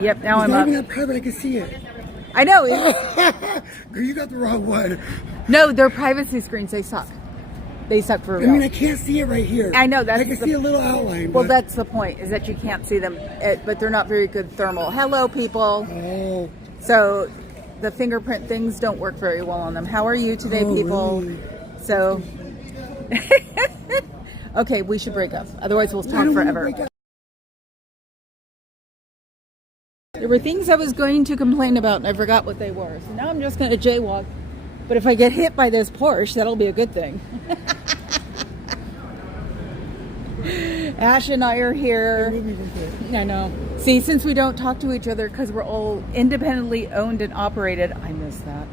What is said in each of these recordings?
Yep, now It's I'm not up. even that private, I can see it. I know. Girl, you got the wrong one. No, they're privacy screens. They suck. They suck for real. I mean, I can't see it right here. I know, that's I can see a little outline. Well, but... that's the point, is that you can't see them, but they're not very good thermal. Hello, people. Oh. So the fingerprint things don't work very well on them. How are you today, people? Really? So, okay, we should break up. Otherwise, we'll talk forever. There were things I was going to complain about, and I forgot what they were. So now I'm just going to jaywalk. But if I get hit by this Porsche, that'll be a good thing. Ash and I are here. I know. See, since we don't talk to each other because we're all independently owned and operated, I miss that.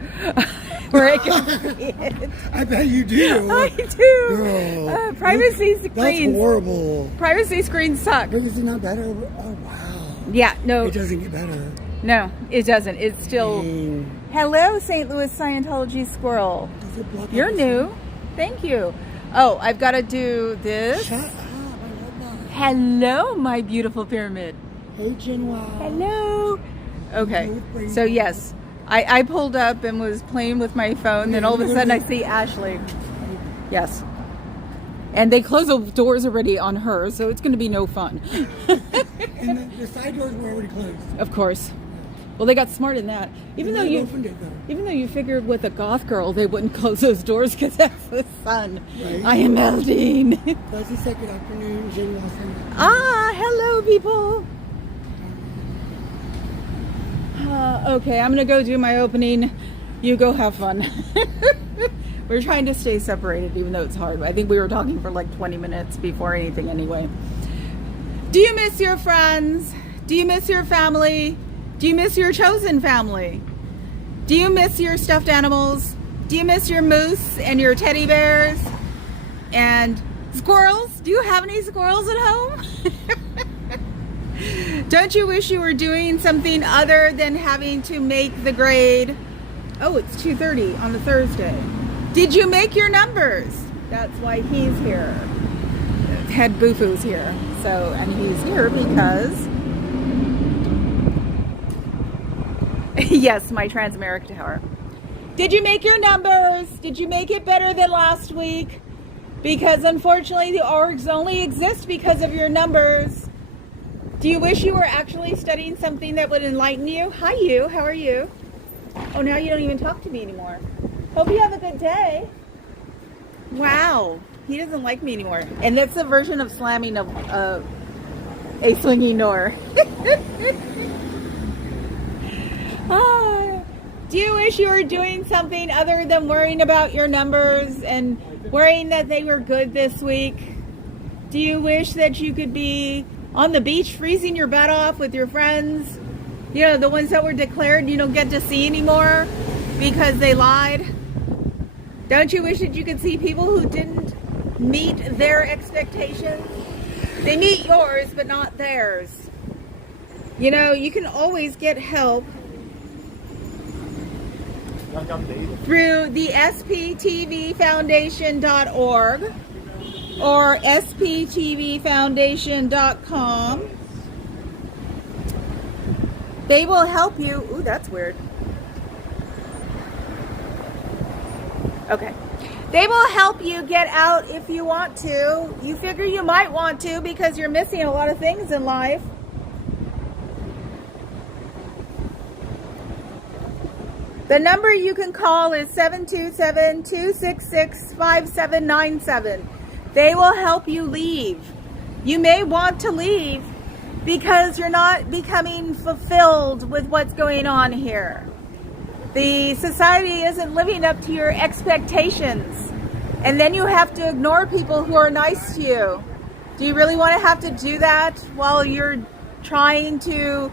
Where I can see it. I bet you do. I do. Girl, privacy screens. That's horrible. Privacy screens suck. Privacy not better? Oh, wow. Yeah, no. It doesn't get better. No, it doesn't. It's still... Dang. Hello, St. Louis Scientology Squirrel. Does it block You're out new. Thank you. Oh, I've got to do this. Shut up. I love that. Hello, my beautiful pyramid. Hey, Jinwa. Hello. Okay, so yes, I pulled up and was playing with my phone. Then all of a sudden I see Ashley. Yes. And they closed the doors already on her, so it's going to be no fun. And the side doors were already closed. Of course. Well, they got smart in that. Even though you figured with a goth girl they wouldn't close those doors because that's the sun. Right. I am melting. That's the second afternoon, Jinwa. Ah, hello, people. Okay, I'm gonna go do my opening. You go have fun. We're trying to stay separated, even though it's hard. I think we were talking for like 20 minutes before anything anyway. Do you miss your friends? Do you miss your family? Do you miss your chosen family? Do you miss your stuffed animals? Do you miss your moose and your teddy bears? And squirrels? Do you have any squirrels at home? Don't you wish you were doing something other than having to make the grade? Oh, it's 2:30 on a Thursday. Did you make your numbers? That's why he's here. Head Bufu's here. So, and he's here because... yes, my Transamerica Tower. Did you make your numbers? Did you make it better than last week? Because unfortunately the orgs only exist because of your numbers. Do you wish you were actually studying something that would enlighten you? Hi, you. How are you? Oh, now you don't even talk to me anymore. Hope you have a good day. Wow. He doesn't like me anymore. And that's a version of slamming a swinging door. Do you wish you were doing something other than worrying about your numbers and worrying that they were good this week? Do you wish that you could be on the beach freezing your butt off with your friends? You know, the ones that were declared you don't get to see anymore because they lied? Don't you wish that you could see people who didn't meet their expectations? They meet yours, but not theirs. You know, you can always get help through the sptvfoundation.org or sptvfoundation.com. They will help you. Ooh, that's weird. Okay. They will help you get out if you want to. You figure you might want to because you're missing a lot of things in life. The number you can call is 727-266-5797. They will help you leave. You may want to leave because you're not becoming fulfilled with what's going on here. The society isn't living up to your expectations. And then you have to ignore people who are nice to you. Do you really want to have to do that while you're trying to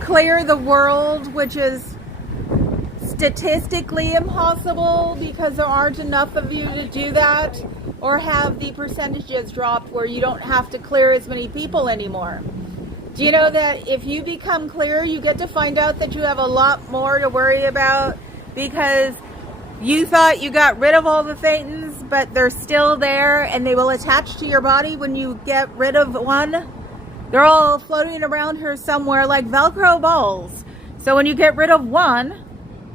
clear the world, which is statistically impossible because there aren't enough of you to do that, or have the percentages dropped where you don't have to clear as many people anymore? Do you know that if you become clear, you get to find out that you have a lot more to worry about because you thought you got rid of all the thetans, but they're still there and they will attach to your body when you get rid of one? They're all floating around here somewhere like Velcro balls. So when you get rid of one,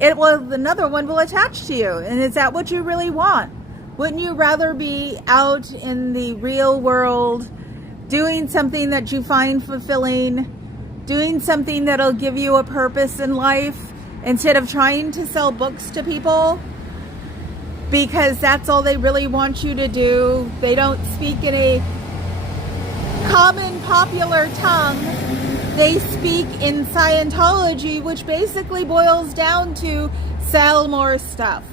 another one will attach to you. And is that what you really want? Wouldn't you rather be out in the real world doing something that you find fulfilling, doing something that'll give you a purpose in life, instead of trying to sell books to people? Because that's all they really want you to do. They don't speak in a common popular tongue. They speak in Scientology, which basically boils down to sell more stuff.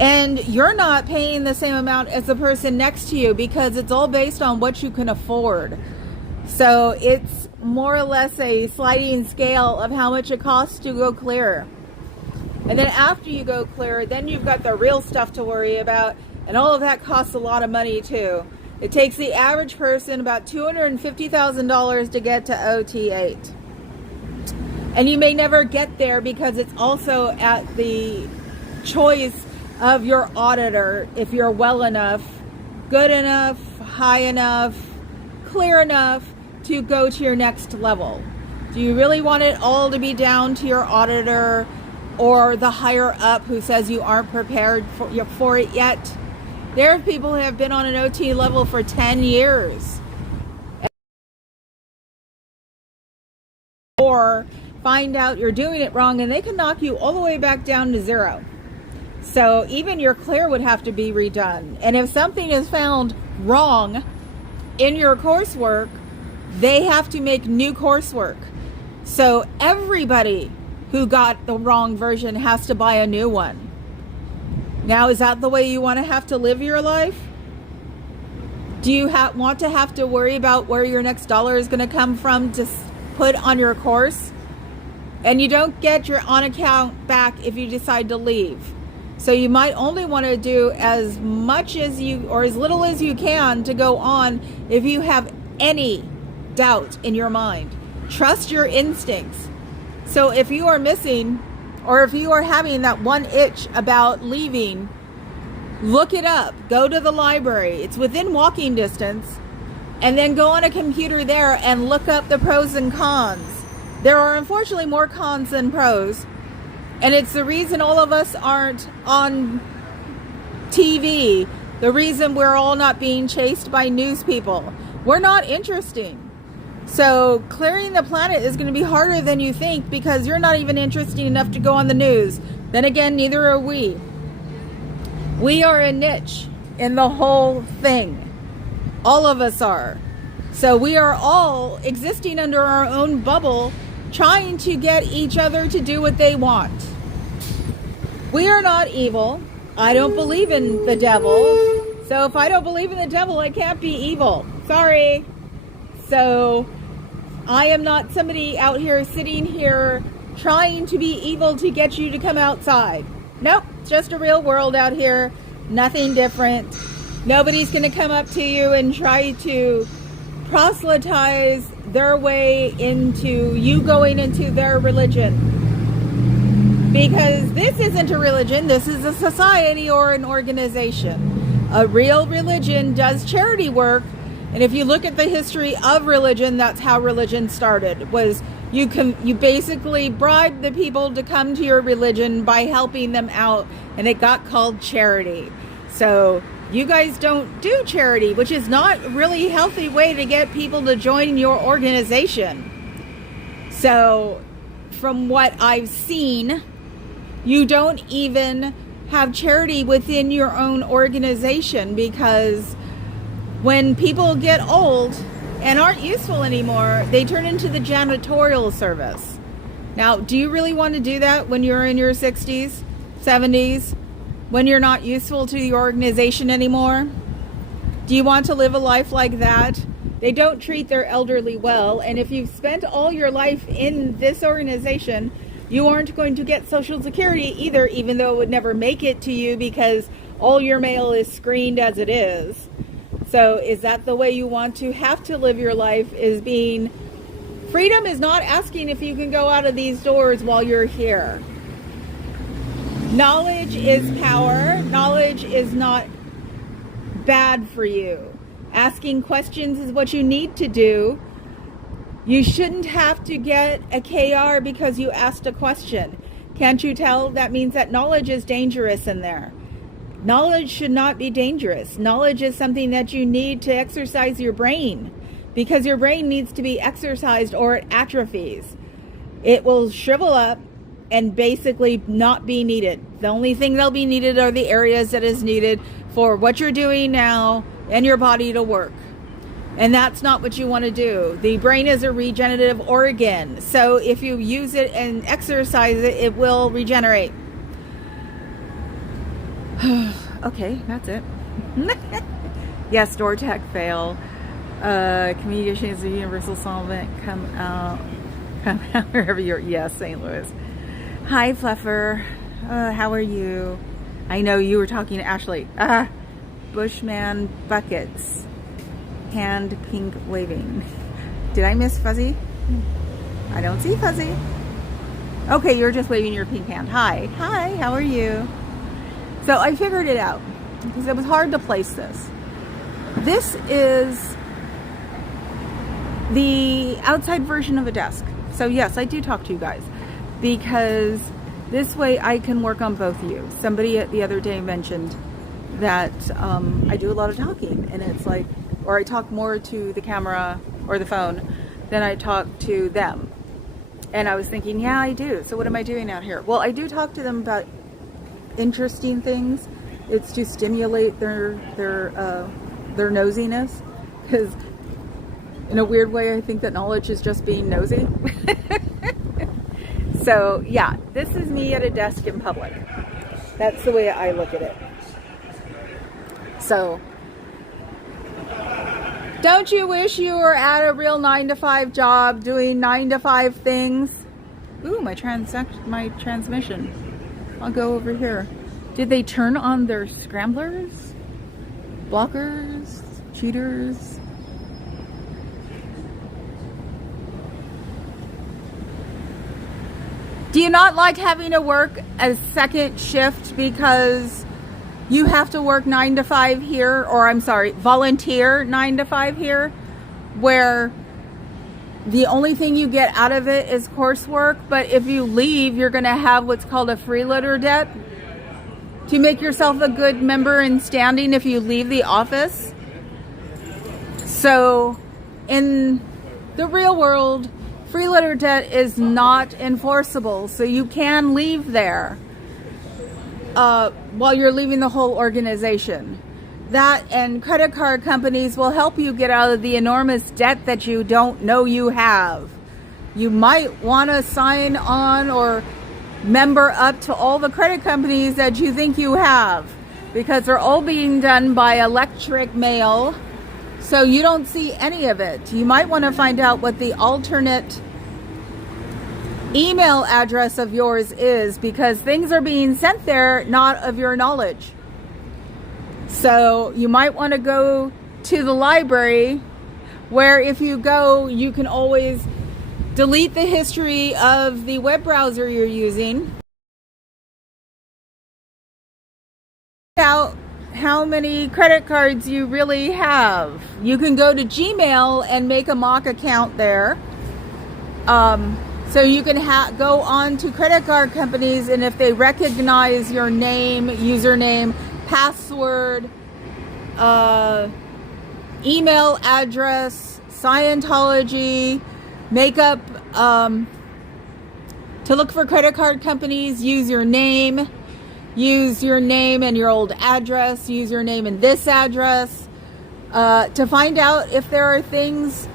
And you're not paying the same amount as the person next to you, because it's all based on what you can afford. So it's more or less a sliding scale of how much it costs to go clear. And then after you go clear, then you've got the real stuff to worry about. And all of that costs a lot of money too. It takes the average person about $250,000 to get to OT8. And you may never get there because it's also at the choice of your auditor, if you're well enough, good enough, high enough, clear enough to go to your next level. Do you really want it all to be down to your auditor or the higher up who says you aren't prepared for it yet? There are people who have been on an OT level for 10 years. Or find out you're doing it wrong and they can knock you all the way back down to zero. So even your clear would have to be redone. And if something is found wrong in your coursework, they have to make new coursework. So everybody who got the wrong version has to buy a new one. Now, is that the way you want to have to live your life? Do you want to have to worry about where your next dollar is going to come from to put on your course? And you don't get your on account back if you decide to leave. So you might only want to do as much as you, or as little as you can, to go on if you have any doubt in your mind. Trust your instincts. So if you are missing, or if you are having that one itch about leaving, look it up. Go to the library. It's within walking distance. And then go on a computer there and look up the pros and cons. There are unfortunately more cons than pros. And it's the reason all of us aren't on TV. The reason we're all not being chased by news people. We're not interesting. So clearing the planet is going to be harder than you think, because you're not even interesting enough to go on the news. Then again, neither are we. We are a niche in the whole thing. All of us are. So we are all existing under our own bubble, trying to get each other to do what they want. We are not evil. I don't believe in the devil. So if I don't believe in the devil, I can't be evil. Sorry. So I am not somebody out here sitting here trying to be evil to get you to come outside. Nope, it's just a real world out here. Nothing different. Nobody's going to come up to you and try to proselytize their way into you going into their religion. Because this isn't a religion, this is a society or an organization. A real religion does charity work. And if you look at the history of religion, that's how religion started. Was you basically bribe the people to come to your religion by helping them out, and it got called charity. So you guys don't do charity, which is not really a healthy way to get people to join your organization. So from what I've seen, you don't even have charity within your own organization, because when people get old and aren't useful anymore, they turn into the janitorial service. Now, do you really want to do that when you're in your 60s, 70s, when you're not useful to the organization anymore? Do you want to live a life like that? They don't treat their elderly well, and if you've spent all your life in this organization, you aren't going to get Social Security either, even though it would never make it to you because all your mail is screened as it is. So is that the way you want to have to live your life? Is being freedom is not asking if you can go out of these doors while you're here. Knowledge is power. Knowledge is not bad for you. Asking questions is what you need to do. You shouldn't have to get a KR because you asked a question. Can't you tell? That means that knowledge is dangerous in there. Knowledge should not be dangerous. Knowledge is something that you need to exercise your brain, because your brain needs to be exercised or it atrophies. It will shrivel up and basically not be needed. The only thing that'll be needed are the areas that is needed for what you're doing now and your body to work. And that's not what you want to do. The brain is a regenerative organ. So if you use it and exercise it, it will regenerate. Okay, that's it. Yes, door tech fail. Communication is a universal solvent. Come out wherever you're. Yes, St. Louis. Hi, Fluffer. How are you? I know you were talking to Ashley. Bushman buckets. Hand pink waving. Did I miss Fuzzy? I don't see Fuzzy. Okay, you're just waving your pink hand. Hi. Hi, how are you? So I figured it out because it was hard to place this. This is the outside version of a desk. So yes, I do talk to you guys because this way I can work on both of you. Somebody the other day mentioned that I do a lot of talking, and it's like, or I talk more to the camera or the phone than I talk to them. And I was thinking, yeah, I do. So what am I doing out here? Well, I do talk to them about interesting things. It's to stimulate their nosiness, because in a weird way I think that knowledge is just being nosy. So yeah, this is me at a desk in public. That's the way I look at it. So don't you wish you were at a real 9-to-5 job doing 9-to-5 things? Ooh, my transmission. I'll go over here. Did they turn on their scramblers? Blockers? Cheaters? Do you not like having to work a second shift because you have to work 9-to-5 here, or I'm sorry, volunteer 9-to-5 here, where the only thing you get out of it is coursework, but if you leave, you're going to have what's called a freeloader debt to make yourself a good member in standing if you leave the office. So in the real world, freeloader debt is not enforceable, so you can leave there while you're leaving the whole organization. That and credit card companies will help you get out of the enormous debt that you don't know you have. You might want to sign on or member up to all the credit companies that you think you have, because they're all being done by electric mail, so you don't see any of it. You might want to find out what the alternate email address of yours is, because things are being sent there not of your knowledge. So you might want to go to the library, where if you go, you can always delete the history of the web browser you're using. Out how many credit cards you really have. You can go to Gmail and make a mock account there. So you can go on to credit card companies, and if they recognize your name, username, password, email address, Scientology, make up, to look for credit card companies, use your name and your old address, use your name and this address, to find out if there are things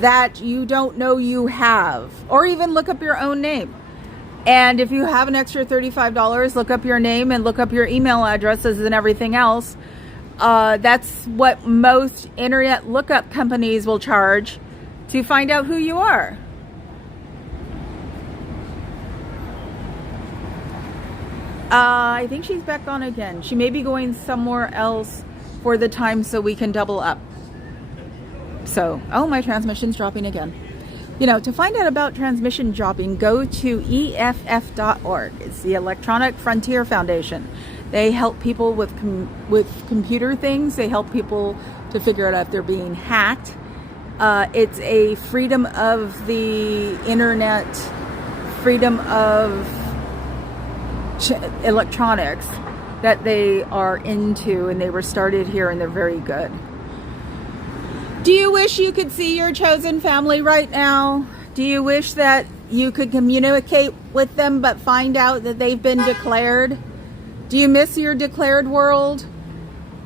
that you don't know you have, or even look up your own name. And if you have an extra $35, look up your name and look up your email addresses and everything else. That's what most internet lookup companies will charge to find out who you are. I think she's back on again. She may be going somewhere else for the time so we can double up. So, oh, my transmission's dropping again. You know, to find out about transmission dropping, go to EFF.org. It's the Electronic Frontier Foundation. They help people with computer things. They help people to figure out if they're being hacked. It's a freedom of the internet, freedom of electronics that they are into, and they were started here, and they're very good. Do you wish you could see your chosen family right now? Do you wish that you could communicate with them but find out that they've been declared? Do you miss your declared world?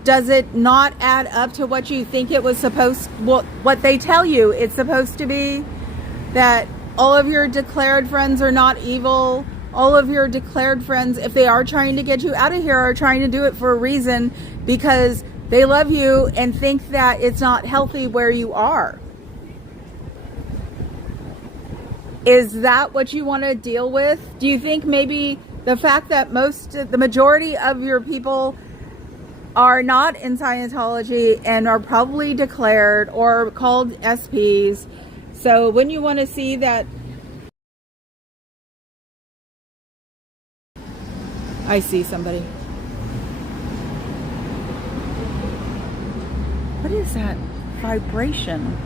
Does it not add up to what you think it was supposed, what they tell you it's supposed to be? That all of your declared friends are not evil. All of your declared friends, if they are trying to get you out of here, are trying to do it for a reason, because they love you and think that it's not healthy where you are. Is that what you want to deal with? Do you think maybe the fact that the majority of your people are not in Scientology and are probably declared or called SPs, so wouldn't you want to see that? I see somebody. What is that vibration?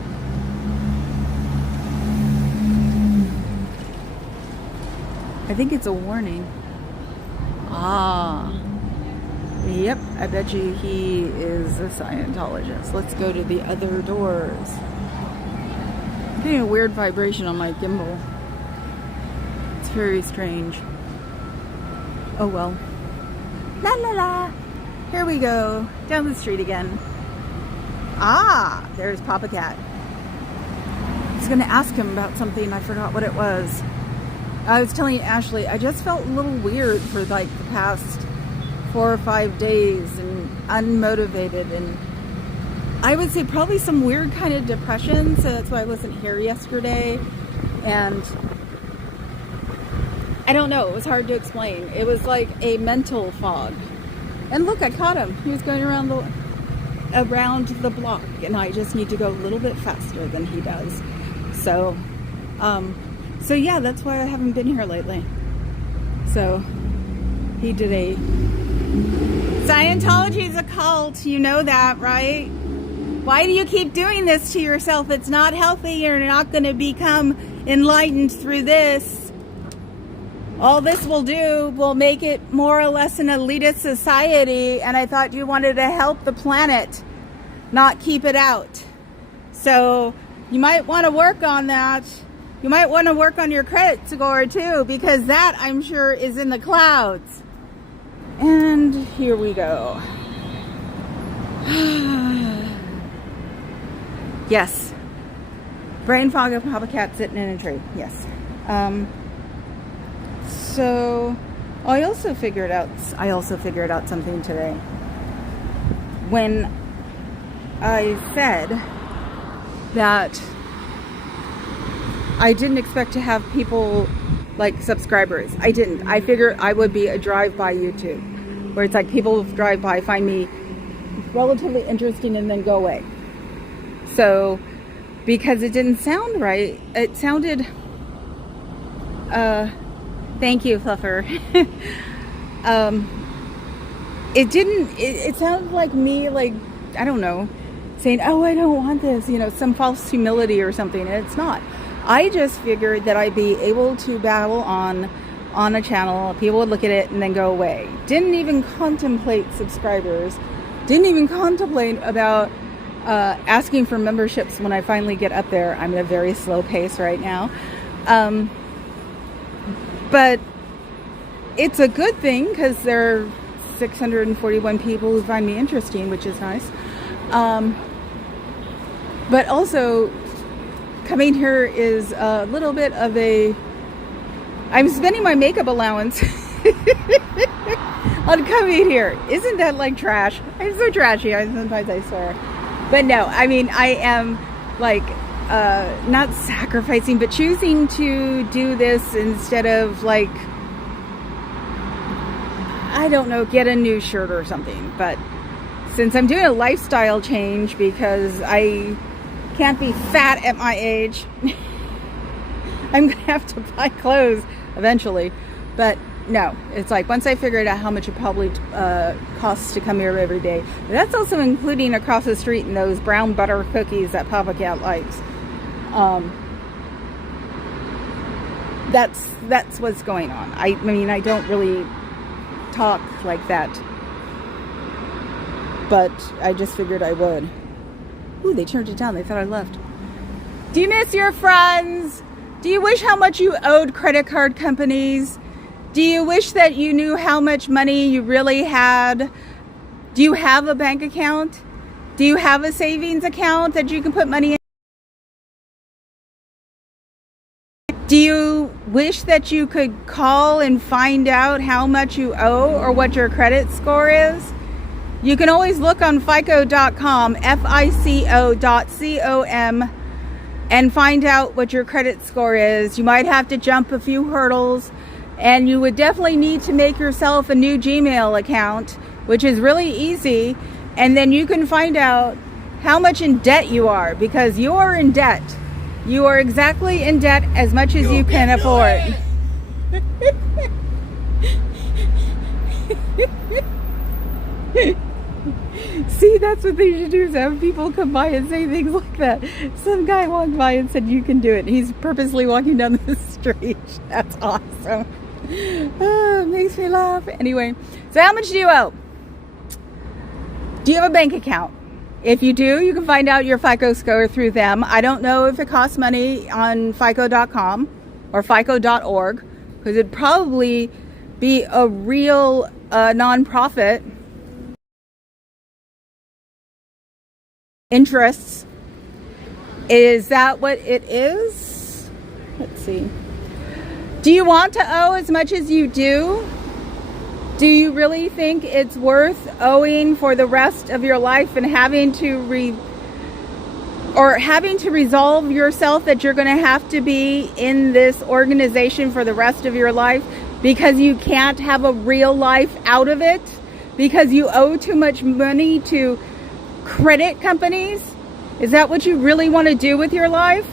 I think it's a warning. Ah. Yep, I bet you he is a Scientologist. Let's go to the other doors. I'm getting a weird vibration on my gimbal. It's very strange. Oh well. La la la. Here we go. Down the street again. Ah, there's Papa Cat. I was going to ask him about something. I forgot what it was. I was telling Ashley, I just felt a little weird for like the past 4 or 5 days, and unmotivated, and I would say probably some weird kind of depression, so that's why I wasn't here yesterday. And I don't know, it was hard to explain. It was like a mental fog. And look, I caught him. He was going around the block, and I just need to go a little bit faster than he does. So yeah, that's why I haven't been here lately. So he did a Scientology is a cult. You know that, right? Why do you keep doing this to yourself? It's not healthy. You're not going to become enlightened through this. All this will make it more or less an elitist society. And I thought you wanted to help the planet, not keep it out. So you might want to work on that. You might want to work on your credit score too, because that, I'm sure, is in the clouds. And here we go. Yes. Brain fog of Papa Cat sitting in a tree. Yes. So I also figured out something today. When I said that I didn't expect to have people like subscribers. I didn't. I figured I would be a drive-by YouTube, where it's like people drive by, find me relatively interesting, and then go away. So, because it didn't sound right, it sounded, thank you, Fluffer. It sounded like me, like, I don't know, saying, oh, I don't want this, some false humility or something, and it's not. I just figured that I'd be able to babble on a channel, people would look at it and then go away. Didn't even contemplate subscribers. Didn't even contemplate about asking for memberships when I finally get up there. I'm at a very slow pace right now. But it's a good thing, because there are 641 people who find me interesting, which is nice. But also, coming here is a little bit of I'm spending my makeup allowance on coming here. Isn't that like trash? I'm so trashy. Sometimes I swear. But no, I mean, I am like, not sacrificing, but choosing to do this instead of like, I don't know, get a new shirt or something. But since I'm doing a lifestyle change, because I can't be fat at my age, I'm gonna have to buy clothes eventually. But no. It's like once I figured out how much it probably costs to come here every day. That's also including across the street and those brown butter cookies that Papa Cat likes. That's what's going on. I mean, I don't really talk like that, but I just figured I would. Ooh, they turned it down. They thought I left. Do you miss your friends? Do you wish how much you owed credit card companies? Do you wish that you knew how much money you really had? Do you have a bank account? Do you have a savings account that you can put money in? Do you wish that you could call and find out how much you owe or what your credit score is? You can always look on FICO.com, FICO.com, and find out what your credit score is. You might have to jump a few hurdles, and you would definitely need to make yourself a new Gmail account, which is really easy, and then you can find out how much in debt you are, because you are in debt. You are exactly in debt as much as you can afford. See, that's what they should do, is have people come by and say things like that. Some guy walked by and said, you can do it. He's purposely walking down the street. That's awesome. Oh, it makes me laugh. Anyway, so how much do you owe? Do you have a bank account? If you do, you can find out your FICO score through them. I don't know if it costs money on FICO.com or FICO.org, because it'd probably be a real nonprofit. Interests. Is that what it is? Let's see. Do you want to owe as much as you do? Do you really think it's worth owing for the rest of your life and having to resolve yourself that you're going to have to be in this organization for the rest of your life because you can't have a real life out of it because you owe too much money to credit companies? Is that what you really want to do with your life?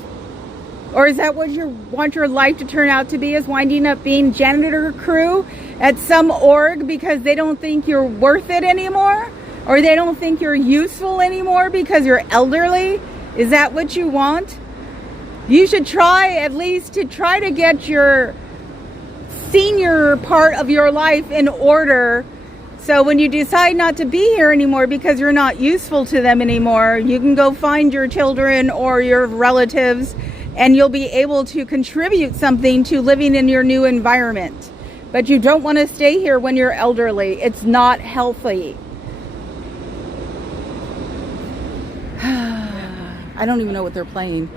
Or is that what you want your life to turn out to be, is winding up being janitor crew at some org because they don't think you're worth it anymore? Or they don't think you're useful anymore because you're elderly? Is that what you want? You should try at least to get your senior part of your life in order. So when you decide not to be here anymore because you're not useful to them anymore, you can go find your children or your relatives and you'll be able to contribute something to living in your new environment. But you don't want to stay here when you're elderly. It's not healthy. I don't even know what they're playing.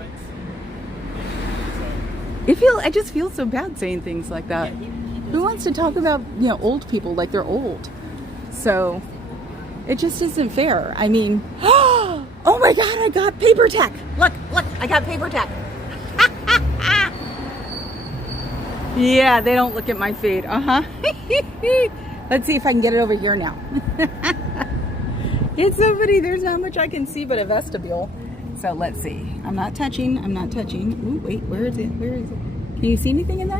I just feel so bad saying things like that. Who wants to talk about, old people like they're old? So it just isn't fair. I mean, oh my God, I got paper tech. Look, I got paper tech. Yeah, they don't look at my feed. Let's see if I can get it over here now. It's so funny. There's not much I can see but a vestibule. So let's see. I'm not touching. Ooh, wait, where is it? Can you see anything in there?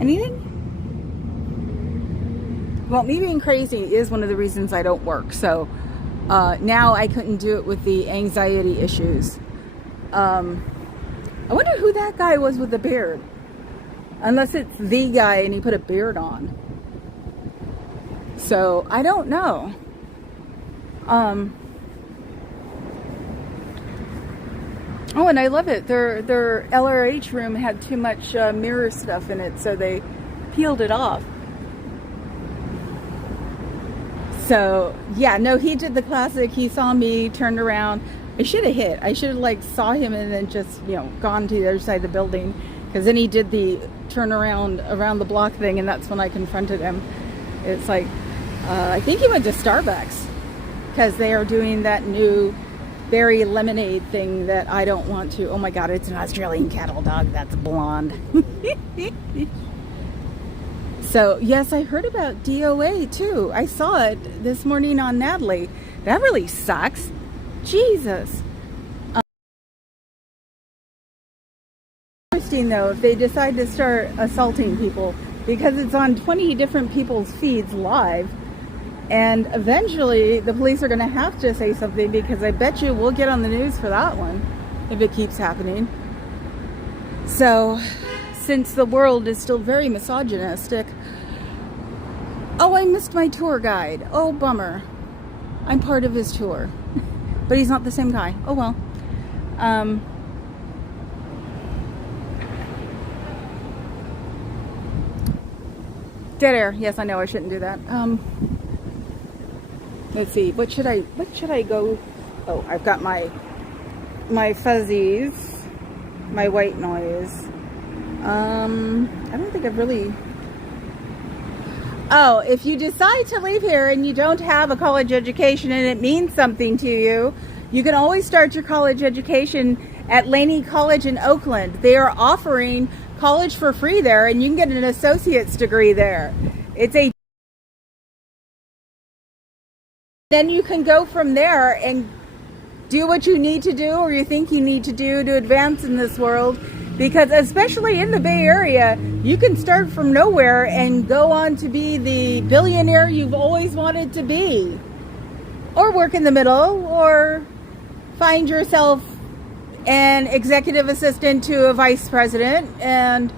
Anything? Well, me being crazy is one of the reasons I don't work. So now I couldn't do it with the anxiety issues. I wonder who that guy was with the beard. Unless it's the guy and he put a beard on. So I don't know. Oh, and I love it. Their LRH room had too much mirror stuff in it, so they peeled it off. So yeah, no, he did the classic. He saw me, turned around. I should have hit. I should have saw him and then just gone to the other side of the building, because then he did the turn around the block thing, and that's when I confronted him. It's like I think he went to Starbucks because they are doing that new berry lemonade thing that I don't want to. Oh my God, it's an Australian cattle dog that's blonde. So yes, I heard about DOA too. I saw it this morning on Natalie. That really sucks. Jesus. interesting, though, if they decide to start assaulting people, because it's on 20 different people's feeds live. And eventually, the police are going to have to say something, because I bet you we'll get on the news for that one if it keeps happening. So, since the world is still very misogynistic... Oh, I missed my tour guide. Oh, bummer. I'm part of his tour. But he's not the same guy. Oh, well. Dead air. Yes, I know I shouldn't do that. Let's see. What should I go? Oh, I've got my fuzzies, my white noise. I don't think I've really... Oh, if you decide to leave here and you don't have a college education and it means something to you, you can always start your college education at Laney College in Oakland. They are offering college for free there, and you can get an associate's degree there. Then you can go from there and do what you need to do, or you think you need to do, to advance in this world. Because especially in the Bay Area, you can start from nowhere and go on to be the billionaire you've always wanted to be. Or work in the middle, or find yourself an executive assistant to a vice president and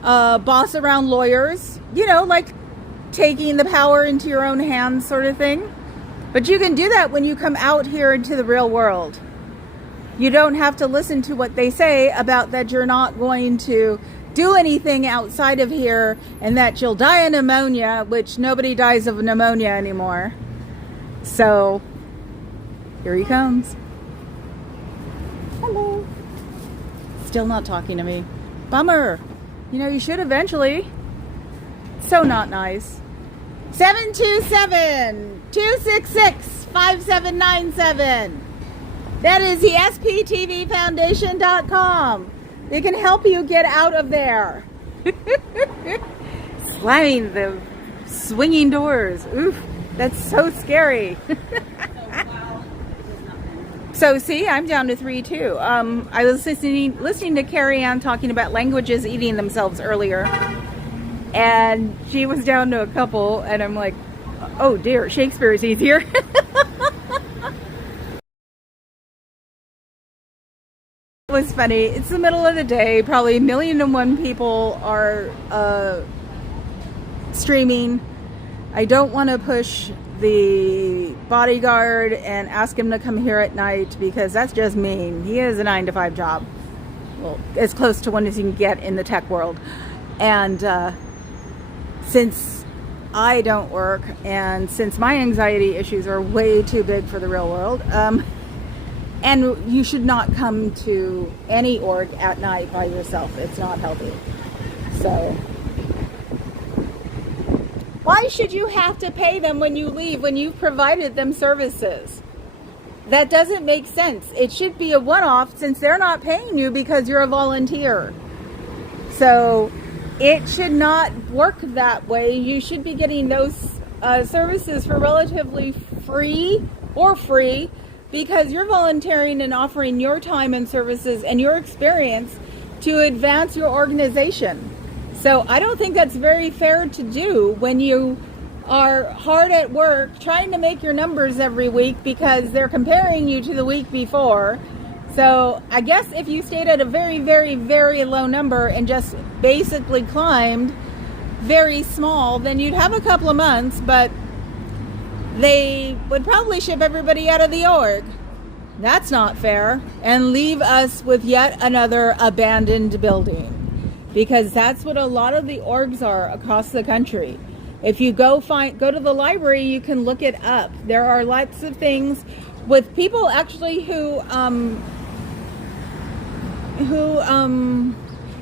boss around lawyers. You know, like taking the power into your own hands sort of thing. But you can do that when you come out here into the real world. You don't have to listen to what they say about that you're not going to do anything outside of here and that you'll die of pneumonia, which nobody dies of pneumonia anymore. So, here he comes. Hello. Still not talking to me. Bummer. You know, you should eventually. So not nice. 727-266-5797. That is the SPTVFoundation.com. They can help you get out of there. Slamming the swinging doors. Oof, that's so scary. So see, I'm down to 3 too. I was listening to Carrie Ann talking about languages eating themselves earlier. And she was down to a couple, and I'm like, oh dear, Shakespeare is easier. It was funny. It's the middle of the day. Probably 1,000,001 people are streaming. I don't want to push the bodyguard and ask him to come here at night, because that's just mean. He has a 9-to-5 job. Well, as close to one as you can get in the tech world. And since I don't work, and since my anxiety issues are way too big for the real world, and you should not come to any org at night by yourself. It's not healthy. So, why should you have to pay them when you leave, when you've provided them services? That doesn't make sense. It should be a one-off, since they're not paying you because you're a volunteer. So, it should not work that way. You should be getting those services for relatively free, or free, because you're volunteering and offering your time and services and your experience to advance your organization. So I don't think that's very fair to do when you are hard at work trying to make your numbers every week, because they're comparing you to the week before. So I guess if you stayed at a very, very, very low number and just basically climbed very small, then you'd have a couple of months, but they would probably ship everybody out of the org. That's not fair. And leave us with yet another abandoned building. Because that's what a lot of the orgs are across the country. If you go to the library, you can look it up. There are lots of things with people actually who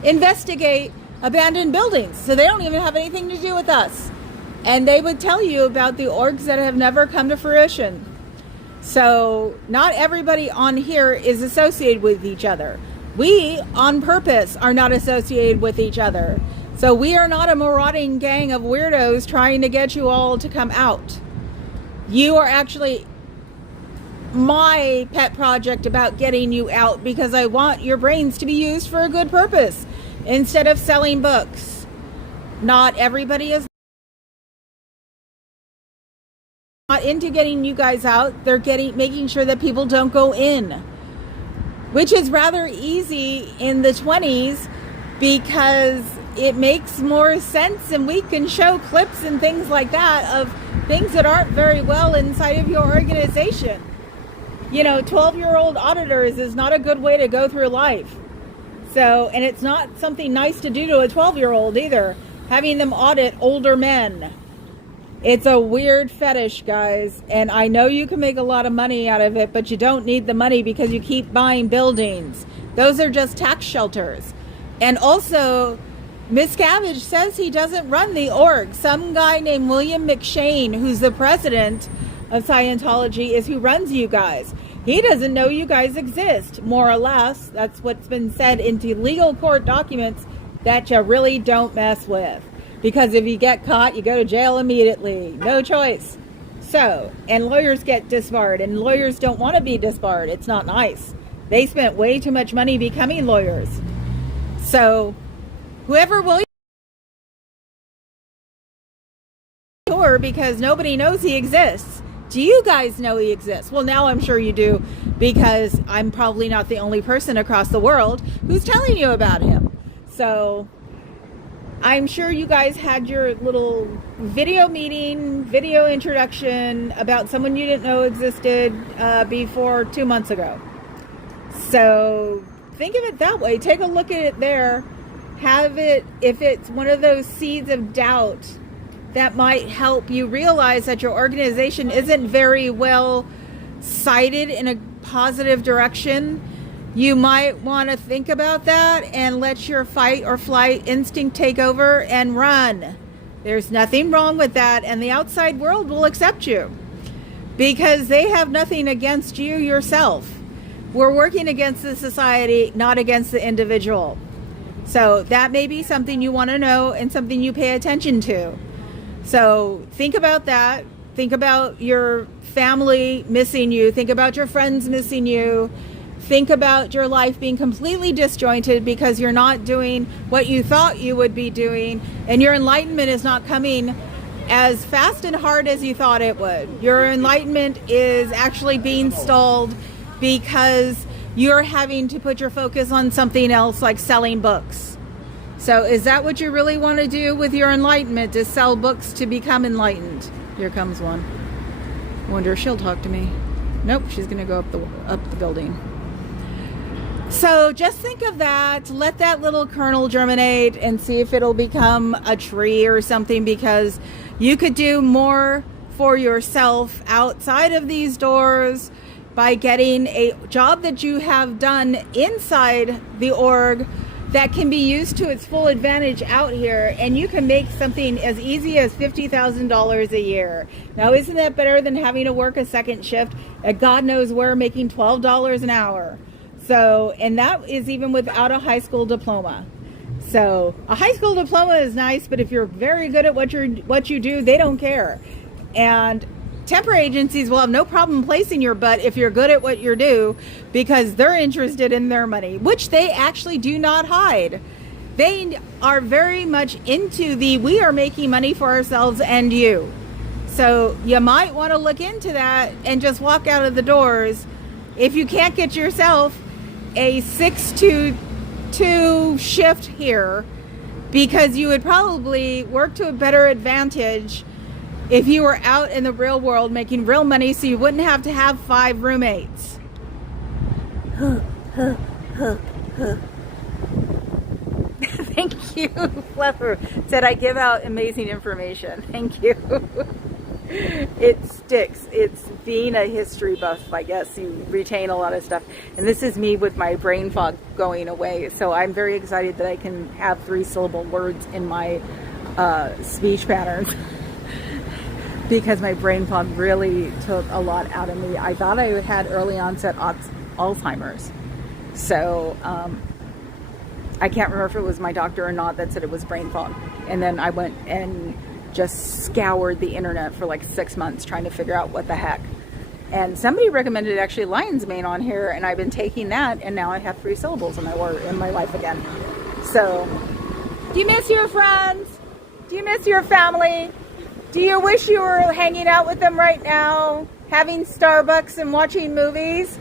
investigate abandoned buildings. So they don't even have anything to do with us. And they would tell you about the orgs that have never come to fruition. So not everybody on here is associated with each other. We, on purpose, are not associated with each other. So we are not a marauding gang of weirdos trying to get you all to come out. You are actually my pet project about getting you out, because I want your brains to be used for a good purpose. instead of selling books. Not everybody is not into getting you guys out. They're making sure that people don't go in, which is rather easy in the 20s because it makes more sense, and we can show clips and things like that of things that aren't very well inside of your organization. 12-year-old auditors is not a good way to go through life. So, and it's not something nice to do to a 12-year-old either, having them audit older men. It's a weird fetish, guys, and I know you can make a lot of money out of it, but you don't need the money because you keep buying buildings. Those are just tax shelters. And also, Miscavige says he doesn't run the org. Some guy named William McShane, who's the president of Scientology, is who runs you guys. He doesn't know you guys exist, more or less. That's what's been said into legal court documents that you really don't mess with. Because if you get caught, you go to jail immediately. No choice. So, and lawyers get disbarred, and lawyers don't want to be disbarred. It's not nice. They spent way too much money becoming lawyers. So, whoever will, because nobody knows he exists. Do you guys know he exists? Well, now I'm sure you do, because I'm probably not the only person across the world who's telling you about him. So, I'm sure you guys had your little video meeting, video introduction about someone you didn't know existed before 2 months ago. So think of it that way. Take a look at it there. Have it, if it's one of those seeds of doubt that might help you realize that your organization isn't very well sighted in a positive direction. You might want to think about that and let your fight or flight instinct take over and run. There's nothing wrong with that, and the outside world will accept you because they have nothing against you yourself. We're working against the society, not against the individual. So that may be something you want to know and something you pay attention to. So think about that. Think about your family missing you. Think about your friends missing you. Think about your life being completely disjointed because you're not doing what you thought you would be doing, and your enlightenment is not coming as fast and hard as you thought it would. Your enlightenment is actually being stalled because you're having to put your focus on something else like selling books. So is that what you really want to do with your enlightenment, to sell books to become enlightened? Here comes one. Wonder if she'll talk to me. Nope, she's going to go up the building. So just think of that, let that little kernel germinate and see if it'll become a tree or something, because you could do more for yourself outside of these doors by getting a job that you have done inside the org that can be used to its full advantage out here, and you can make something as easy as $50,000 a year. Now, isn't that better than having to work a second shift at God knows where, making $12 an hour? So, and that is even without a high school diploma. So a high school diploma is nice, but if you're very good at what you do, they don't care. And temporary agencies will have no problem placing your butt if you're good at what you do, because they're interested in their money, which they actually do not hide. They are very much into we are making money for ourselves and you. So you might want to look into that and just walk out of the doors. If you can't get yourself a 6 to 2 shift here, because you would probably work to a better advantage if you were out in the real world making real money, so you wouldn't have to have 5 roommates. Thank you, Fluffer. Said I give out amazing information. Thank you. It sticks. It's being a history buff, I guess. You retain a lot of stuff. And this is me with my brain fog going away. So I'm very excited that I can have 3-syllable words in my speech patterns. Because my brain fog really took a lot out of me. I thought I had early onset Alzheimer's. So I can't remember if it was my doctor or not that said it was brain fog. And then I went and just scoured the internet for like 6 months trying to figure out what the heck. And somebody recommended actually lion's mane on here, and I've been taking that, and now I have 3 syllables in my life again. So, do you miss your friends? Do you miss your family? Do you wish you were hanging out with them right now, having Starbucks and watching movies,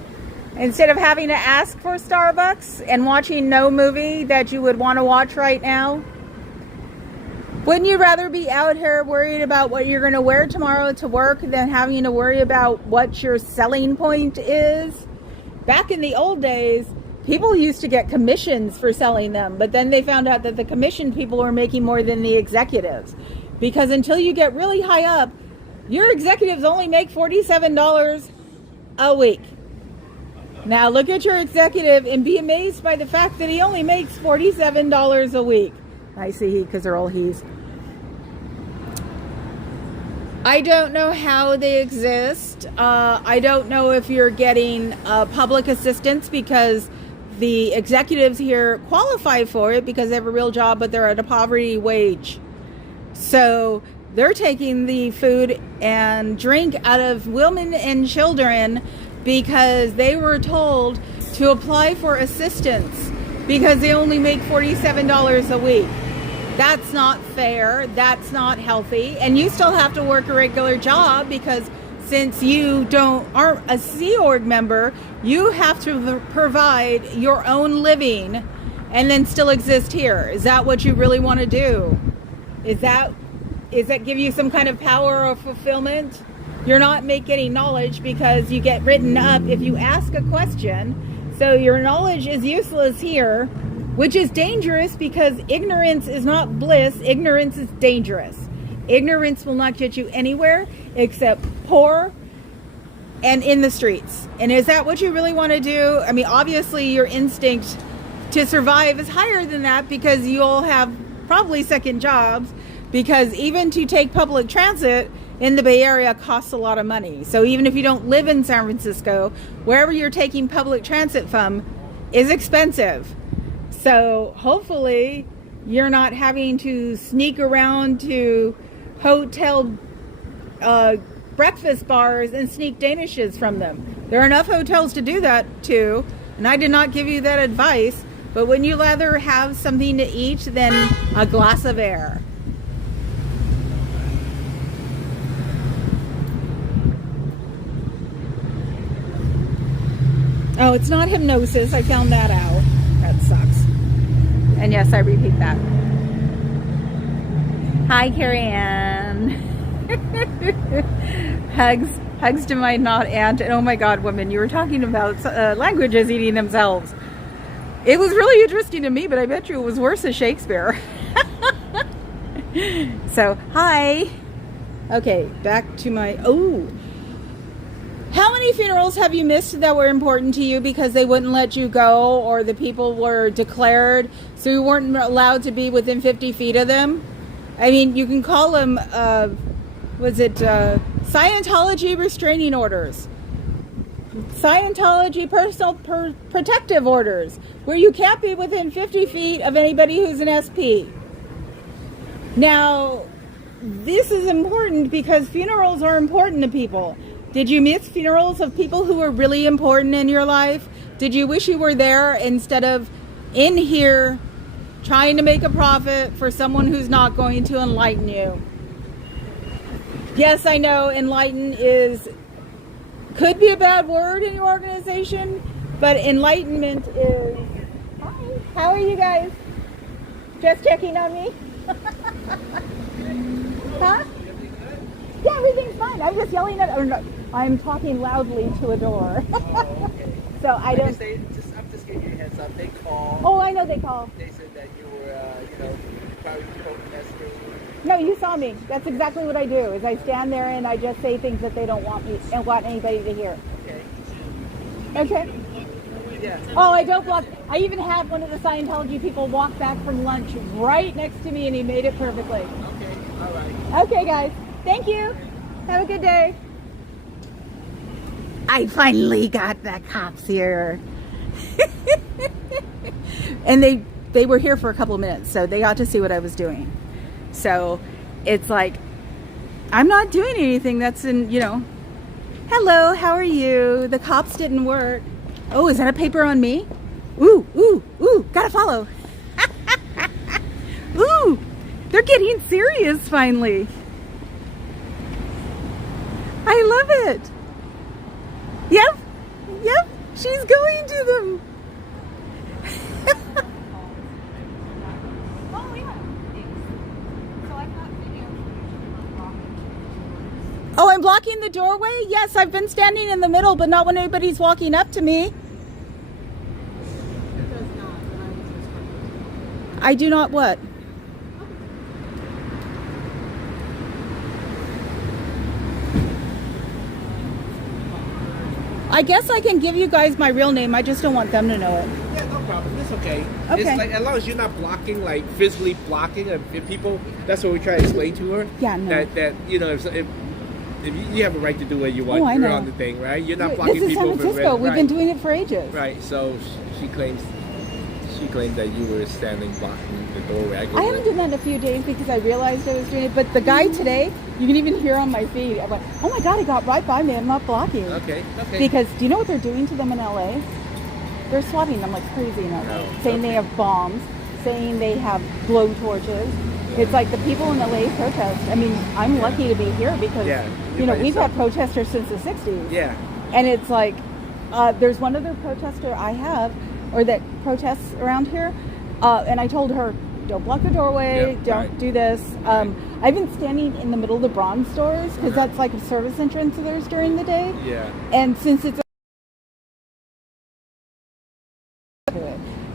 instead of having to ask for Starbucks and watching no movie that you would want to watch right now? Wouldn't you rather be out here worried about what you're going to wear tomorrow to work than having to worry about what your selling point is? Back in the old days, people used to get commissions for selling them, but then they found out that the commission people were making more than the executives. Because until you get really high up, your executives only make $47 a week. Now look at your executive and be amazed by the fact that he only makes $47 a week. I see he, because they're all he's. I don't know how they exist. I don't know if you're getting public assistance because the executives here qualify for it because they have a real job, but they're at a poverty wage. So they're taking the food and drink out of women and children because they were told to apply for assistance because they only make $47 a week. That's not fair. That's not healthy. And you still have to work a regular job because since you aren't a Sea Org member, you have to provide your own living and then still exist here. Is that what you really want to do? Is that give you some kind of power or fulfillment? You're not getting knowledge because you get written up if you ask a question. So your knowledge is useless here, which is dangerous because ignorance is not bliss. Ignorance is dangerous. Ignorance will not get you anywhere except poor and in the streets. And is that what you really want to do? I mean, obviously your instinct to survive is higher than that because you'll have probably second jobs, because even to take public transit in the Bay Area costs a lot of money. So even if you don't live in San Francisco, wherever you're taking public transit from is expensive. So hopefully you're not having to sneak around to hotel breakfast bars and sneak Danishes from them. There are enough hotels to do that too, and I did not give you that advice, but wouldn't you rather have something to eat than a glass of air? Oh, it's not hypnosis. I found that out. That sucks. And yes, I repeat that. Hi, Carrie Ann. Hugs to my not aunt. And oh my God, woman, you were talking about languages eating themselves. It was really interesting to me, but I bet you it was worse than Shakespeare. So, hi. Okay, back to my... Oh. How many funerals have you missed that were important to you because they wouldn't let you go, or the people were declared so you weren't allowed to be within 50 feet of them? I mean, you can call them, Scientology restraining orders. Scientology personal protective orders, where you can't be within 50 feet of anybody who's an SP. Now, this is important because funerals are important to people. Did you miss funerals of people who were really important in your life? Did you wish you were there instead of in here trying to make a profit for someone who's not going to enlighten you? Yes, I know enlighten could be a bad word in your organization, but enlightenment is... Hi, how are you guys? Just checking on me? Huh? Yeah, everything's fine. I'm just yelling at... Or no, I'm talking loudly to a door. So I don't... I'm just giving you a heads up. They called. Oh, I know they call. They said that you were, probably protesting. No, you saw me. That's exactly what I do, is I stand there and I just say things that they don't want anybody to hear. Okay. Okay? Yeah. Oh, I don't block. I even had one of the Scientology people walk back from lunch right next to me, and he made it perfectly. Okay. All right. Okay, guys. Thank you. Have a good day. I finally got the cops here. And they were here for a couple of minutes, so they got to see what I was doing. So it's like, I'm not doing anything that's in, hello, how are you? The cops didn't work. Oh, is that a paper on me? Ooh, gotta follow. They're getting serious finally. I love it. Yep. Yep. She's going to them. Oh, I'm blocking the doorway? Yes, I've been standing in the middle, but not when anybody's walking up to me. I do not what? I guess I can give you guys my real name. I just don't want them to know it. Yeah, no problem. It's okay. Okay. It's like as long as you're not blocking, like physically blocking, if people. That's what we try to explain to her. Yeah, no. That you know if you have a right to do what you want, Oh, I you're know. on the thing, right? You're not blocking This is people. San Francisco. We've been doing it for ages. Right. So she claims that you were standing blocking the doorway. I haven't done that in a few days because I realized I was doing it. But the guy today, you can even hear on my feed. I went, oh my God, he got right by me. I'm not blocking. Okay. Because do you know what they're doing to them in LA? They're swatting them like crazy in LA. Oh, saying they have bombs, saying they have blow torches. It's like the people in LA protest. I mean, I'm lucky to be here because, you know, we've had protesters since the 60s. Yeah. And it's like, there's one other protester I have, or that protests around here, and I told her, don't block the doorway, don't do this. I've been standing in the middle of the bronze stores because that's like a service entrance of theirs during the day. Yeah. And since it's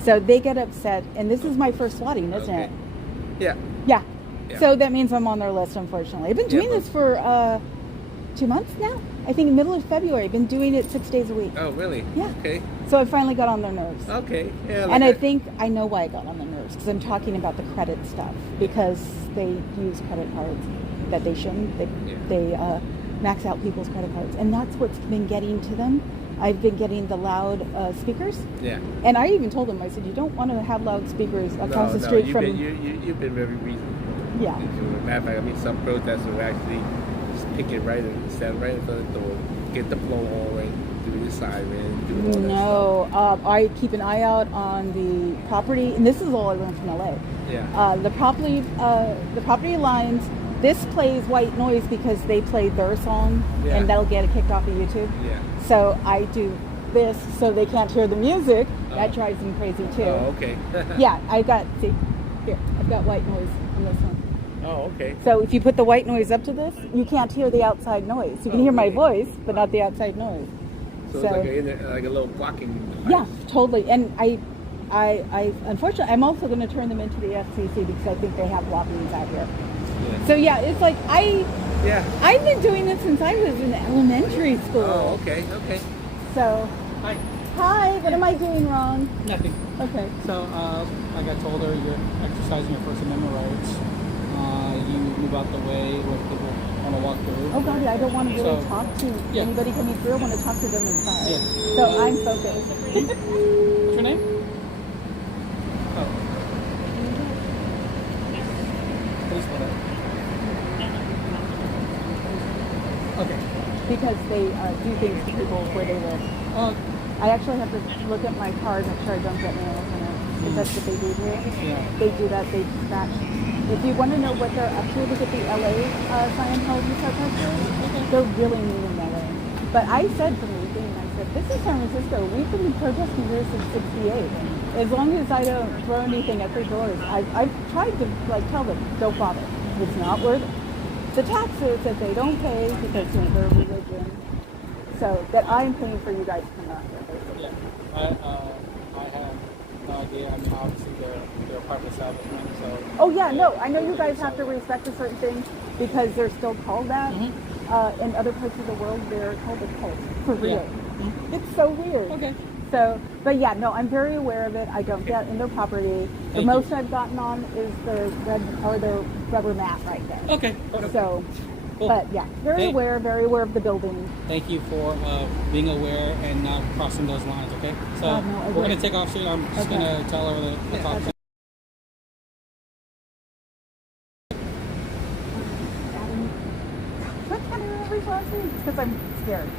so they get upset, and this is my first swatting, isn't it? Yeah. Yeah. Yeah. So that means I'm on their list, unfortunately. I've been doing this for 2 months now. I think middle of February. I've been doing it 6 days a week. Oh, really? Yeah. Okay. So I finally got on their nerves. Okay. Yeah. And I think I know why I got on the nerves, because I'm talking about the credit stuff, because they use credit cards that they shouldn't. They max out people's credit cards, and that's what's been getting to them. I've been getting the loud speakers. Yeah. And I even told them, I said, you don't want to have loud speakers across the street from. You've been very reasonable. Yeah. As a matter of fact, I mean, some protesters will actually just pick it right and stand right in front of the door, get the blow horn, do the siren, do all that stuff. No, I keep an eye out on the property, and this is all I learned from LA. Yeah. The property lines. This plays white noise because they play their song, and that'll get it kicked off of YouTube. Yeah. So I do this so they can't hear the music. That drives them crazy too. Oh, okay. Yeah, I've got white noise on this one. Oh, okay. So if you put the white noise up to this, you can't hear the outside noise. You can hear my voice, but not the outside noise. So it's like a little blocking device. Yeah, totally. And I unfortunately, I'm also going to turn them into the FCC because I think they have lobbies out here. Yeah. So yeah, it's like I've been doing this since I was in elementary school. Oh, okay. So Hi. hi, what am I doing wrong? Nothing. Okay. So, like I told her, you're exercising your First Amendment rights. You move out the way where people want to walk through. Oh God, I don't want to really So, talk to yeah. anybody coming through. I want to talk to them inside. Yeah. So I'm focused. What's your name? Oh. Please spell that. Okay. Because they do things to people where they live. I actually have to look at my card, make sure I don't get nails in it. If that's what they do here. Yeah. They do that, they dispatch. If you want to know what they're up to, look at the LA Scientology protesters. They're really mean in LA. But I said from the beginning, I said, this is San Francisco. We've been protesting here since '68. As long as I don't throw anything at their doors, I've tried to tell them, don't bother. It's not worth it. The taxes that they don't pay because of their religion. So that I'm paying for you guys to come out here, basically. Yeah. I have no idea. I mean, obviously they're a private establishment, so. Oh yeah, no, I know you guys have to respect a certain thing because they're still called that. In other parts of the world, they're called a cult for real. Yeah. It's so weird. Okay. So, but yeah, no, I'm very aware of it. I don't get into property. The Thank most you. I've gotten on is the rubber mat right there. Okay. So, Cool. but yeah, very aware of the building. Thank you for being aware and not crossing those lines, okay? So No, I we're going wouldn't. to take off soon. I'm just Okay. going to tell her that I'll talk to What kind of remember his last name? Because I'm scared.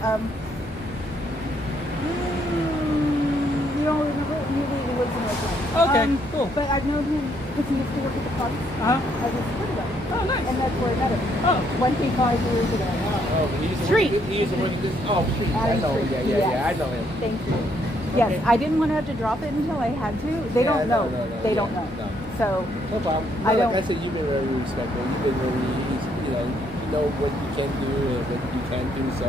You don't remember? You lives in Oakland. Okay, cool. But I've known him because he used to work at the pubs. Uh-huh. As a security guard. Oh, nice. And that's where I met him. Oh. 25 years ago. Oh, he used to Street. Work, he used to work at this. Oh, Street. I Adam know. Street, Yeah, yes. I know him. Thank you. Yes, Okay. I didn't want to have to drop it until I had to. They Yeah, don't know. no, They yeah, don't know. no. So No problem. I No, don't- like I said, you've been very respectful. You've been very, you know what you can do and what you can't do. So,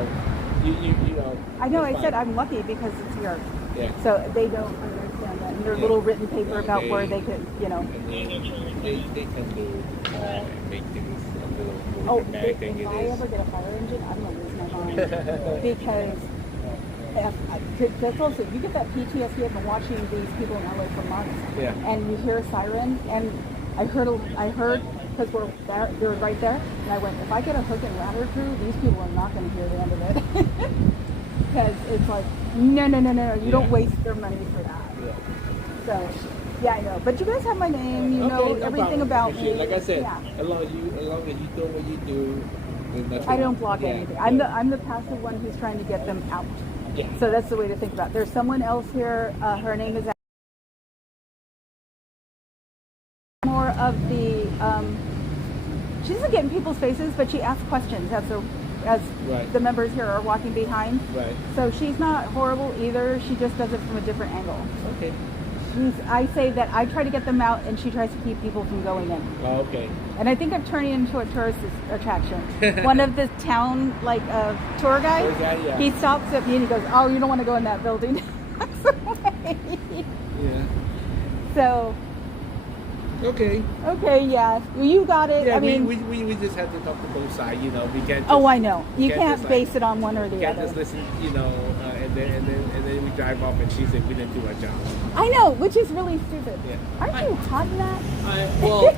you know. I know. it's I said fine. I'm lucky because it's here. Yeah. So they don't understand that. And their Yeah. little written paper about They- where they could, you know. They tend to make things a little more Oh, dramatic than if it I is. ever get a fire engine, I'm gonna lose my mind because that's also you get that PTSD. I've been watching these people in LA for months, Yeah. and you hear a siren, and I heard because they're right there, and I went, if I get a hook and ladder crew, these people are not going to hear the end of it because it's like no, you don't waste their money for that. Yeah. So. Yeah, I know. But you guys have my name. You Okay, know no everything problem. about Appreciate me. it. Like I said, Yeah. as long as you do what you do, there's nothing. I don't block yeah, anything. yeah. I'm the passive one who's trying to get them out. Yeah. So that's the way to think about it. There's someone else here. Her name is more of the. She doesn't get in people's faces, but she asks questions as Right. the members here are walking behind. Right. So she's not horrible either. She just does it from a different angle. Okay. I say that I try to get them out, and she tries to keep people from going in. Oh, okay. And I think I'm turning into a tourist attraction. One of the town tour guys, Tour guy, yeah. he stops at me and he goes, "Oh, you don't want to go in that building." Yeah. So Okay. okay, yeah, you got it. Yeah, I mean, we just have to talk to both sides, you know. We can't. Just, oh, I know. You can't can't just, base it on one or the can't other. just listen, you know, and then we drive off and she said we didn't do our job. I know, which is really stupid. Yeah. Aren't you hot in that? Well,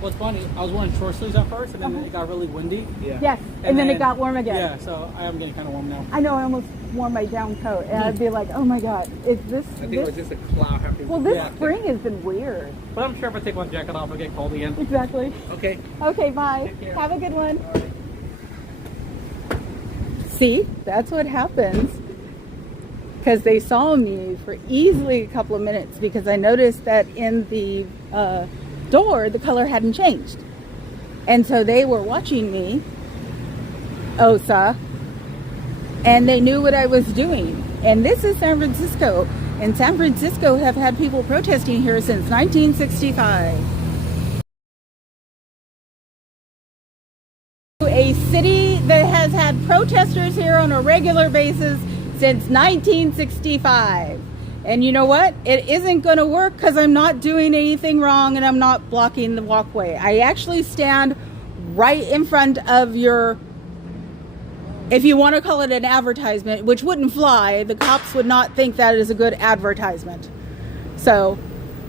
what's funny, I was wearing short sleeves at first, and then it got really windy. Yeah. Yes, and then it got warm again. Yeah, so I am getting kind of warm now. I know. I almost wore my down coat, and I'd be like, "Oh my God, is this?" I think it was just a cloud happening. Well, this Yeah. spring has been weird. But I'm sure if I take my jacket off, I'll get cold again. Exactly. Okay. Okay, bye. Take care. Have a good one. See, that's what happens. Because they saw me for easily a couple of minutes because I noticed that in the door, the color hadn't changed. And so they were watching me, OSA, and they knew what I was doing. And this is San Francisco. And San Francisco have had people protesting here since 1965. A city that has had protesters here on a regular basis since 1965. And you know what? It isn't going to work because I'm not doing anything wrong and I'm not blocking the walkway. I actually stand right in front of your, if you want to call it an advertisement, which wouldn't fly, the cops would not think that is a good advertisement. So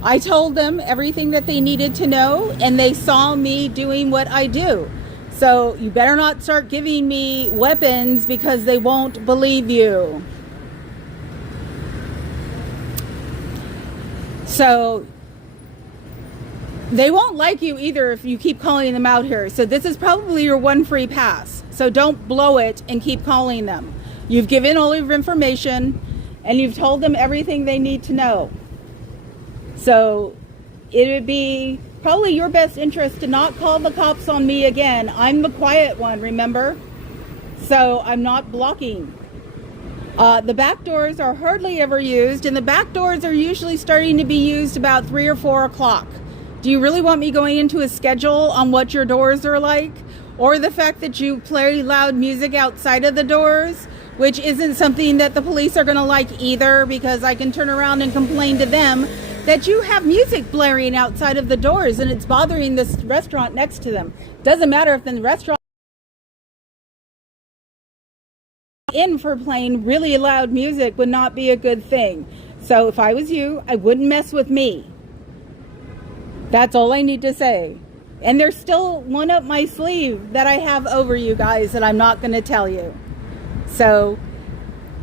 I told them everything that they needed to know and they saw me doing what I do. So you better not start giving me weapons because they won't believe you. So they won't like you either if you keep calling them out here. So this is probably your one free pass. So don't blow it and keep calling them. You've given all your information and you've told them everything they need to know. So it would be probably your best interest to not call the cops on me again. I'm the quiet one, remember? So I'm not blocking. The back doors are hardly ever used, and the back doors are usually starting to be used about 3 or 4 o'clock. Do you really want me going into a schedule on what your doors are like? Or the fact that you play loud music outside of the doors, which isn't something that the police are going to like either, because I can turn around and complain to them that you have music blaring outside of the doors and it's bothering this restaurant next to them. Doesn't matter if the restaurant in for playing really loud music would not be a good thing. So if I was you, I wouldn't mess with me. That's all I need to say. And there's still one up my sleeve that I have over you guys that I'm not going to tell you. So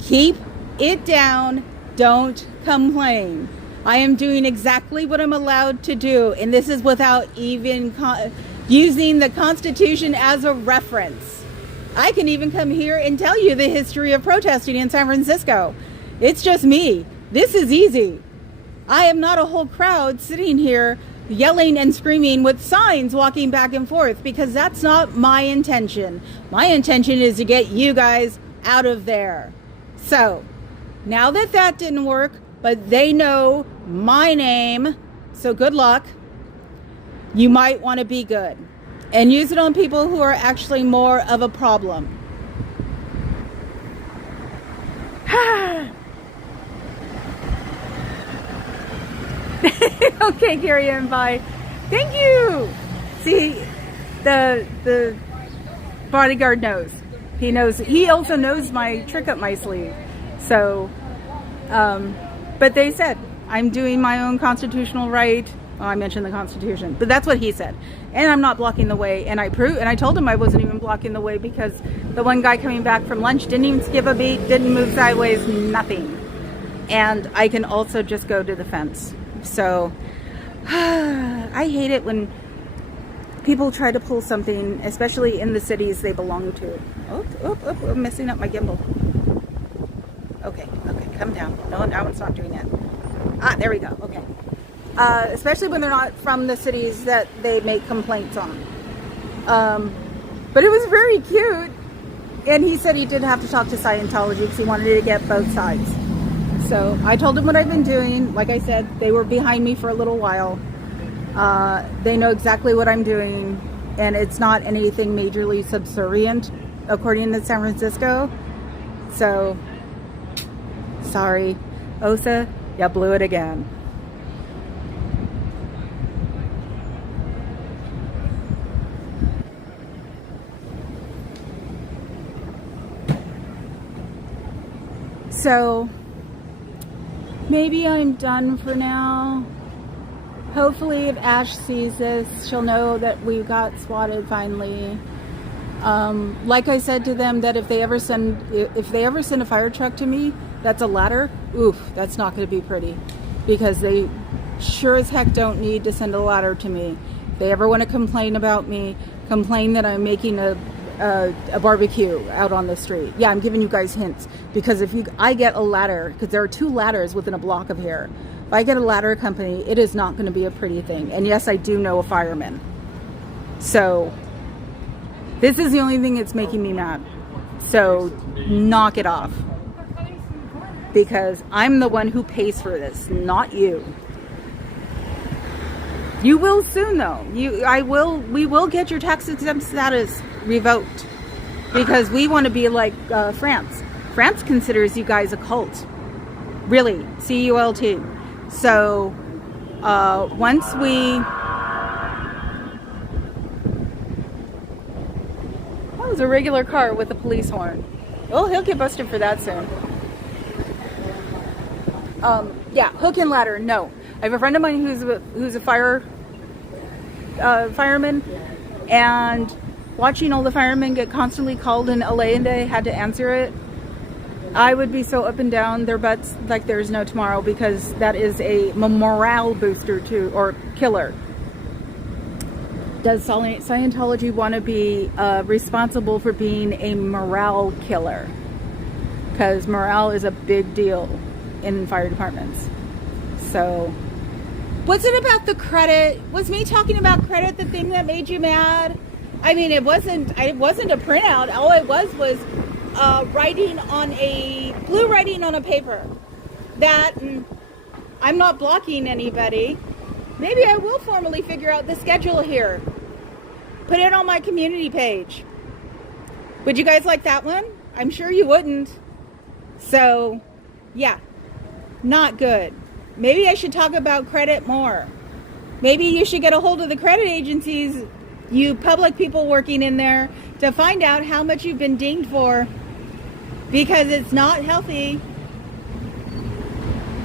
keep it down. Don't complain. I am doing exactly what I'm allowed to do. And this is without even using the Constitution as a reference. I can even come here and tell you the history of protesting in San Francisco. It's just me. This is easy. I am not a whole crowd sitting here yelling and screaming with signs walking back and forth, because that's not my intention. My intention is to get you guys out of there. So now that didn't work, but they know my name, so good luck. You might want to be good and use it on people who are actually more of a problem. Okay, Gary, and bye. Thank you. See, the bodyguard knows. He knows. He also knows my trick up my sleeve. So, but they said I'm doing my own constitutional right. Well, I mentioned the Constitution, but that's what he said. And I'm not blocking the way. And I told him I wasn't even blocking the way, because the one guy coming back from lunch didn't even skip a beat, didn't move sideways, nothing. And I can also just go to the fence. So I hate it when people try to pull something, especially in the cities they belong to. Oh, I'm messing up my gimbal. Okay, come down. No, now it's not doing it. Ah, there we go. Okay. Especially when they're not from the cities that they make complaints on. But it was very cute. And he said he did have to talk to Scientology because he wanted to get both sides. So I told him what I've been doing. Like I said, they were behind me for a little while. They know exactly what I'm doing. And it's not anything majorly subservient, according to San Francisco. So, sorry. Osa, you blew it again. So, maybe I'm done for now. Hopefully if Ash sees this, she'll know that we got swatted finally. Like I said to them, that if they ever send a fire truck to me, that's a ladder. Oof, that's not going to be pretty, because they sure as heck don't need to send a ladder to me. If they ever want to complain about me, complain that I'm making a barbecue out on the street. Yeah, I'm giving you guys hints, because I get a ladder, because there are 2 ladders within a block of here. If I get a ladder company, it is not going to be a pretty thing. And yes, I do know a fireman. So this is the only thing that's making me mad. So knock it off, because I'm the one who pays for this, not you. You will soon, though. We will get your tax exempt status revoked, because we want to be like France. France considers you guys a cult, really, C-U-L-T. So once we, that was a regular car with a police horn. Well, he'll get busted for that soon. Yeah, hook and ladder. No, I have a friend of mine who's a fireman, and watching all the firemen get constantly called in LA and they had to answer it, I would be so up and down their butts like there's no tomorrow, because that is a morale booster too, or killer. Does Scientology want to be responsible for being a morale killer? Because morale is a big deal in fire departments. So, was it about the credit? Was me talking about credit the thing that made you mad? I mean, it wasn't a printout. All it was writing on blue writing on a paper. That, I'm not blocking anybody. Maybe I will formally figure out the schedule here. Put it on my community page. Would you guys like that one? I'm sure you wouldn't. So, yeah, not good. Maybe I should talk about credit more. Maybe you should get a hold of the credit agencies, you public people working in there, to find out how much you've been dinged for, because it's not healthy.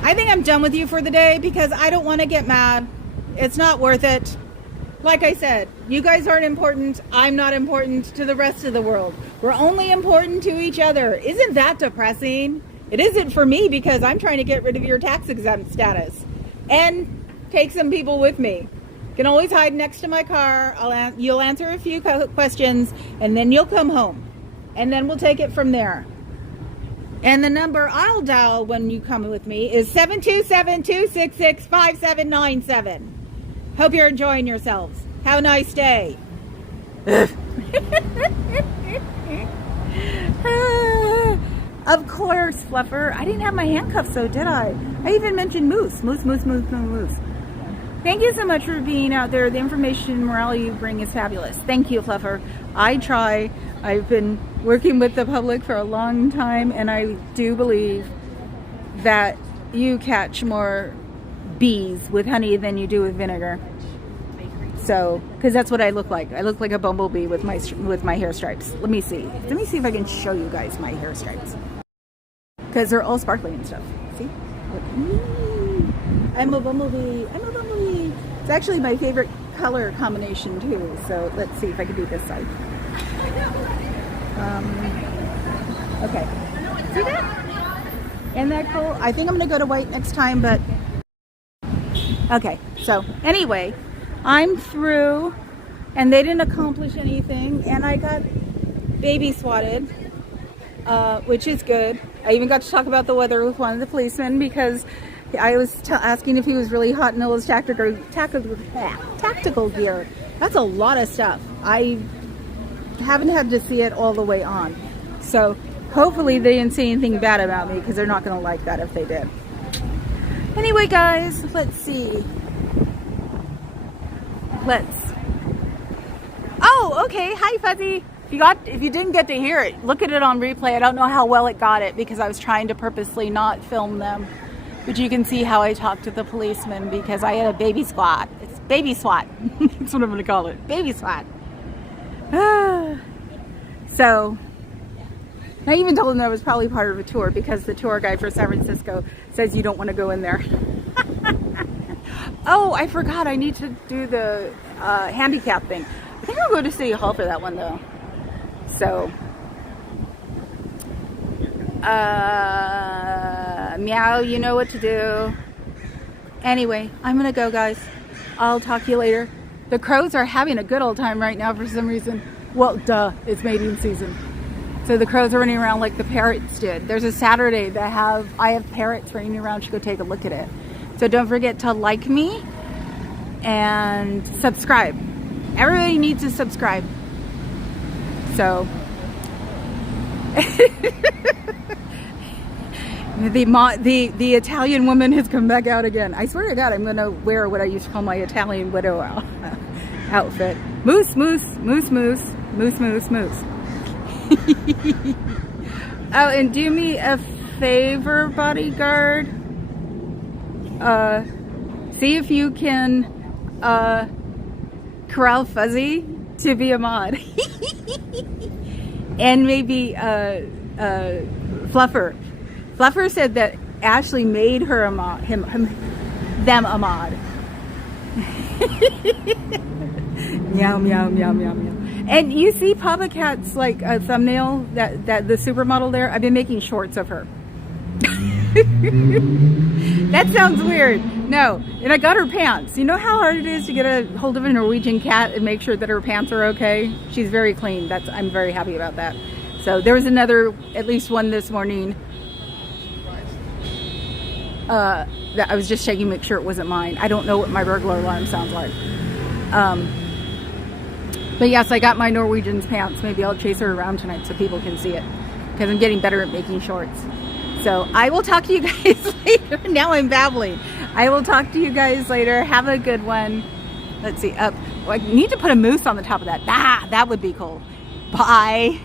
I think I'm done with you for the day, because I don't want to get mad. It's not worth it. Like I said, you guys aren't important. I'm not important to the rest of the world. We're only important to each other. Isn't that depressing? It isn't for me, because I'm trying to get rid of your tax exempt status and take some people with me. You can always hide next to my car. You'll answer a few questions, and then you'll come home, and then we'll take it from there. And the number I'll dial when you come with me is 727-266-5797. Hope you're enjoying yourselves. Have a nice day. Of course, Fluffer. I didn't have my handcuffs, so did I? I even mentioned moose. Moose. Thank you so much for being out there. The information and morale you bring is fabulous. Thank you, Fluffer. I try. I've been working with the public for a long time, and I do believe that you catch more bees with honey than you do with vinegar. So, because that's what I look like. I look like a bumblebee with my hair stripes. Let me see if I can show you guys my hair stripes. Because they're all sparkly and stuff. See? Look. I'm a bumblebee. It's actually my favorite color combination too. So let's see if I can do this side. Okay. See that? Isn't that cool? I think I'm going to go to white next time, but... Okay. So, anyway, I'm through, and they didn't accomplish anything, and I got baby swatted, which is good. I even got to talk about the weather with one of the policemen because I was asking if he was really hot in all his tactical gear. That's a lot of stuff. I haven't had to see it all the way on. So hopefully they didn't say anything bad about me because they're not going to like that if they did. Anyway, guys, let's see. Oh, okay. Hi, Fuzzy. If you didn't get to hear it, look at it on replay. I don't know how well it got it because I was trying to purposely not film them. But you can see how I talked to the policeman because I had a baby squat. It's baby SWAT. That's what I'm going to call it. Baby SWAT. So, I even told him that was probably part of a tour because the tour guide for San Francisco says you don't want to go in there. Oh, I forgot. I need to do the handicap thing. I think I'll go to City Hall for that one though. So, meow, you know what to do. Anyway, I'm gonna go, guys. I'll talk to you later. The crows are having a good old time right now for some reason. Well, duh, it's mating season. So the crows are running around like the parrots did. There's a Saturday that I have parrots running around. You should go take a look at it. So don't forget to like me and subscribe. Everybody needs to subscribe. So the Italian woman has come back out again. I swear to God, I'm gonna wear what I used to call my Italian widow outfit. Moose. Oh, and do me a favor, bodyguard. See if you can corral Fuzzy to be a mod. And maybe Fluffer. Fluffer said that Ashley made her a mod, them a mod. Meow, meow, meow, meow, meow. And you see Papa Cat's like a thumbnail, that the supermodel there. I've been making shorts of her. That sounds weird. No, and I got her pants. You know how hard it is to get a hold of a Norwegian cat and make sure that her pants are okay? She's very clean. I'm very happy about that. So there was at least one this morning. That I was just checking to make sure it wasn't mine. I don't know what my burglar alarm sounds like. But yes, I got my Norwegian's pants. Maybe I'll chase her around tonight so people can see it. Because I'm getting better at making shorts. So I will talk to you guys later. Now I'm babbling. I will talk to you guys later. Have a good one. Let's see. I need to put a moose on the top of that. That would be cool. Bye.